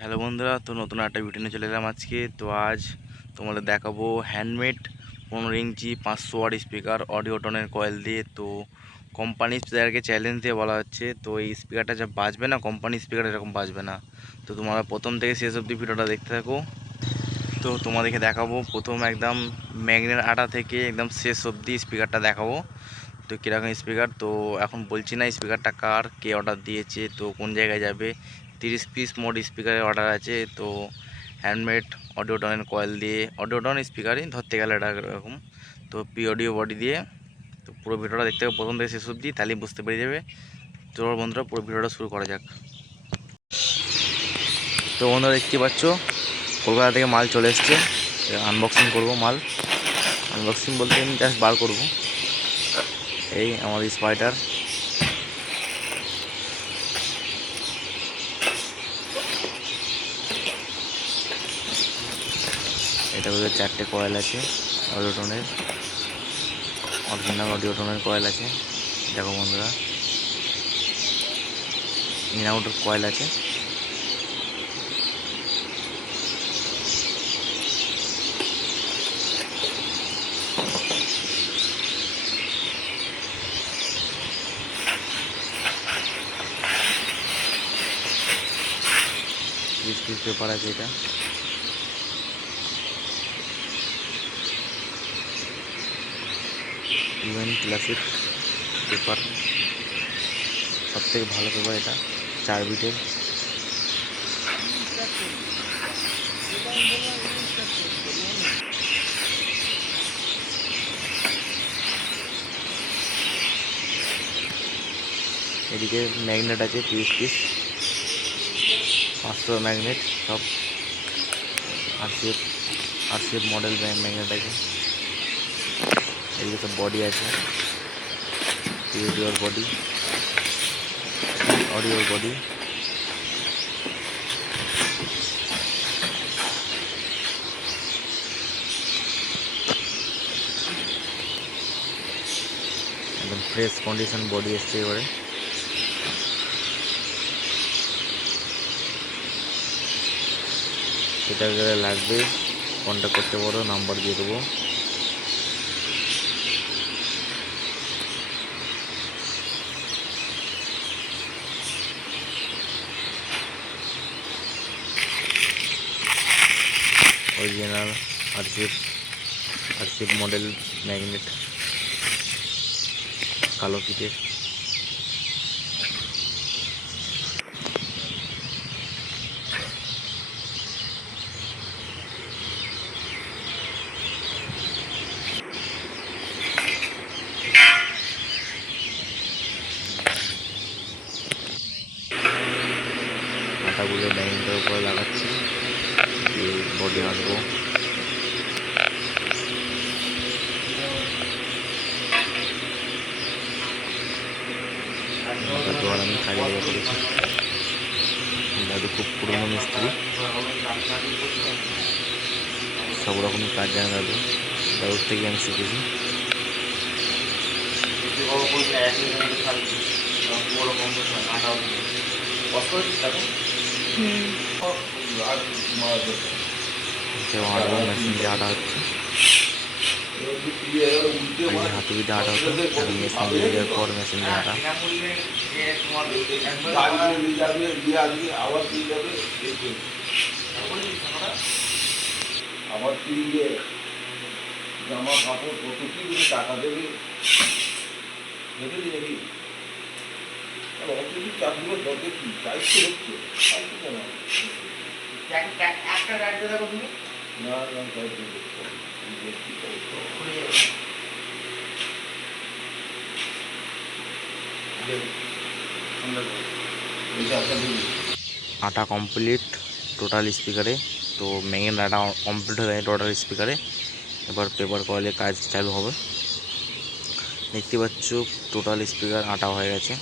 Hello বন্ধুরা, তো নতুন একটা ভিডিও নিয়ে চলে এলাম আজকে। তো আজ তোমাদের দেখাবো হ্যান্ডমেড পনেরো ইঞ্চি পাঁচশো ওয়াট স্পিকার অডিও টনের কয়েল দিয়ে। তো কোম্পানি স্পিকারকে চ্যালেঞ্জ দিয়ে বলা হচ্ছে। তো এই স্পিকারটা যা বাজবে না কোম্পানি স্পিকার এরকম বাজবে না। তো তোমরা প্রথম থেকে শেষ অবধি ভিডিওটা দেখতে থাকো। তো তোমাদেরকে দেখাবো প্রথম একদম ম্যাগনেট আটা থেকে একদম শেষ অবধি স্পিকারটা দেখাবো। তো কীরকম স্পিকার তো এখন বলছি না স্পিকারটা কার, কে অর্ডার দিয়েছে, তো কোন জায়গায় যাবে তিরিশ পিস মোট স্পিকারের অর্ডার আছে, তো হ্যান্ডমেড অডিও টনের কয়েল দিয়ে অডিওটন স্পিকারই ধরতে গেলে এটা এরকম। তো পি অডিও বডি দিয়ে, তো পুরো ভিডিওটা দেখতে হবে প্রথম থেকে শেষ অবধি তাহলেই বুঝতে পেরে যাবে। তো বন্ধুরা, পুরো ভিডিওটা শুরু করা যাক। তো বন্ধুরা দেখতে পাচ্ছ, কলকাতা থেকে মাল চলে এসছে। আনবক্সিং করব মাল। আনবক্সিং বলতে আমি জাস্ট বার করব। এই আমাদের স্পাইডার এটা বোধহয় চারটে কয়েল আছে অডিওটনের অরিজিনাল অডিওটনের কয়েল আছে। দেখো বন্ধুরা ইন আউটের কয়েল আছে। পেপার আছে এটা। ইভেন ক্লাসিক পেপার সব থেকে ভালো পেপার এটা, চার বিটের। এদিকে ম্যাগনেট আছে তিরিশ পিস, পাঁচশো ম্যাগনেট, সব আরসিএফ আরসিএফ মডেল ম্যাগনেট আছে। এদিকে তো বডি আছে। অডিওর বডি অডিওর বডি একদম ফ্রেশ কন্ডিশন বডি এসছে এবারে। সেটা লাগবে। কন্ট্যাক্ট করতে পারো নাম্বার দিয়ে দেবো। Original RCF RCF model magnet কালো কিটের আটাগুলো ম্যাগনেটের উপরে লাগাচ্ছি বডি আনব লেগে করেছি দাদু খুব পুরনো মিস্ত্রি। সব রকমই কাজ জানে দাদু দাদুর থেকে আমি শিখেছি। আটা মেশিন দিয়ে আটা হচ্ছে। আগে হাতুড়ি দিয়ে আটা হতো এখন মেশিন দিয়ে দেওয়ার পর মেশিন দিয়ে আটা আবার কিনবে জামা কাপড় কত কি টাকা দেবে? দেখেছি নাকি আর অত কি চাকরির দরকার কি দায়িত্ব হচ্ছে একটা রাইড তুমি। না না দায়িত্ব হচ্ছে এই যে কি করব? এই যে আপনার দিদি, আটা কমপ্লিট টোটাল স্পিকারে তো মেইন আটা কমপ্লিট হয়ে গেছে টোটাল স্পিকারে এবার পেপার কয়েলে কাজ চালু হবে। দেখতে পাচ্ছ টোটাল স্পিকার আটা হয়ে গেছে।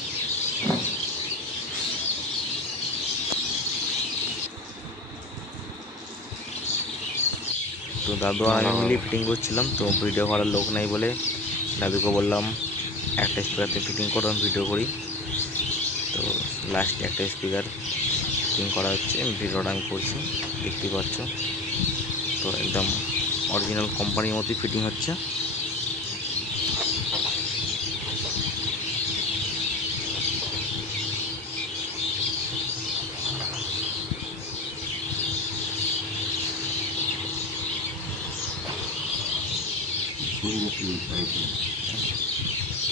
তো দাদু আর আমি মিলিয়ে ফিটিং করছিলাম তো ভিডিও করার লোক নেই বলে দাদুকে বললাম একটা স্পিকারতে ফিটিং করো আমি ভিডিও করি। তো লাস্টে একটা স্পিকার ফিটিং করা হচ্ছে ভিডিওটা আমি করছি, দেখতে পাচ্ছ। তো একদম অরিজিনাল কোম্পানির মতোই ফিটিং হচ্ছে।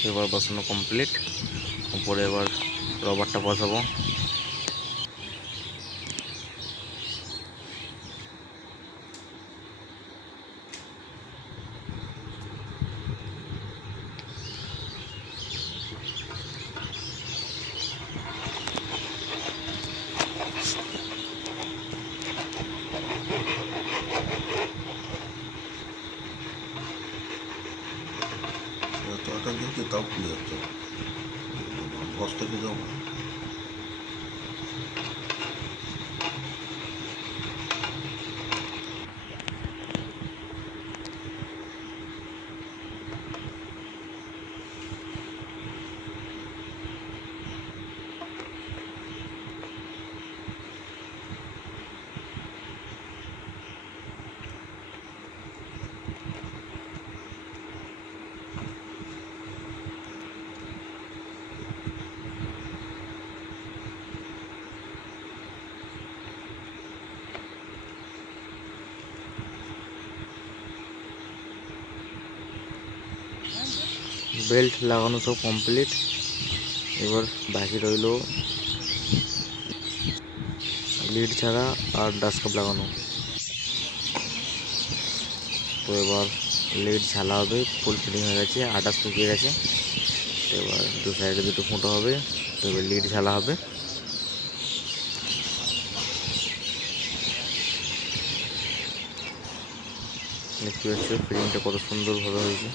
এবার বসানো কমপ্লিট উপরে এবার রবারটা বসাবো। tal coisa. Eu não gosto de não. Belt লাগানো সব কমপ্লিট এবার বাকি রইল লিড ছাড়া আর ডাস্ট কাপ লাগানো। তো এবার লিড ঝালা হবে ফুল ফিটিং হয়ে গেছে, আটাশ শুকিয়ে গেছে। তো এবার দু সাইডে দুটো ফুটো হবে, তো এবার লিড ঝালা হবে। দেখতে পাচ্ছ ফিটিংটা কত সুন্দরভাবে হয়েছে।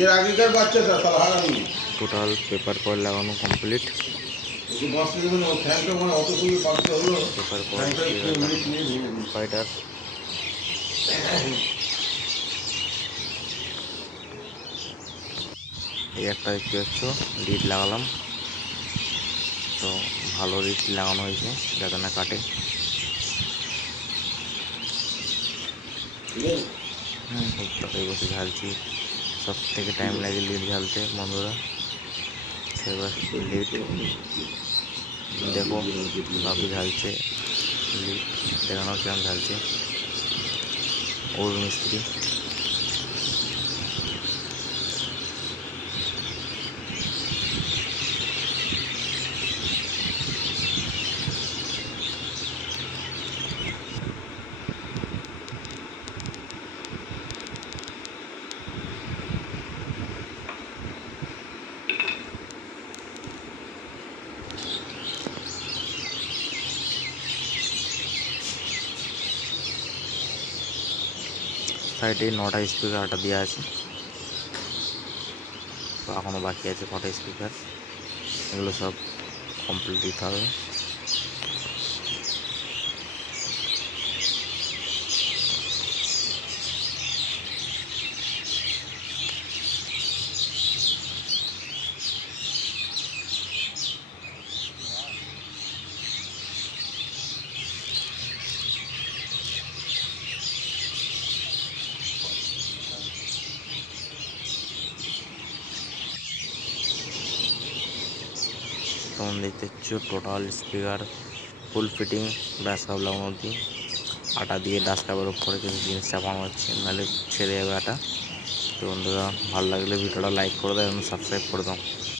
এর আগেকার বাচ্চা হারানি টোটাল পেপার কয়েল লাগানো কমপ্লিট পেপার ফাইটার এই একটা দেখতে পাচ্ছ লিড লাগালাম। তো ভালো লিড লাগানো হয়েছে যাতে না কাটে। হুম এই বসে ঝালছি। সব থেকে টাইম লাগে লিড ঢালতে, বন্ধুরা। এবার লিড দেখো, বাবু ঢালছে লিড দেখানো কেমন ঢালছে। ওর মিস্ত্রি। সাইডে নটা স্পিকার আটা দেওয়া আছে। এখনও বাকি আছে কটা স্পিকার। এগুলো সব কমপ্লিট দিতে হবে। তখন দেখতে পাচ্ছ টোটাল স্পিকার ফুল ফিটিং ব্যাস সব লাগানো অবধি। আটা দিয়ে ডাস কাপের উপরে কিছু জিনিস চাপানো হচ্ছে, নাহলে ছেড়ে যাবে আটা। তো বন্ধুরা, ভালো লাগলে ভিডিওটা লাইক করে দাও এবং সাবস্ক্রাইব করে দাও।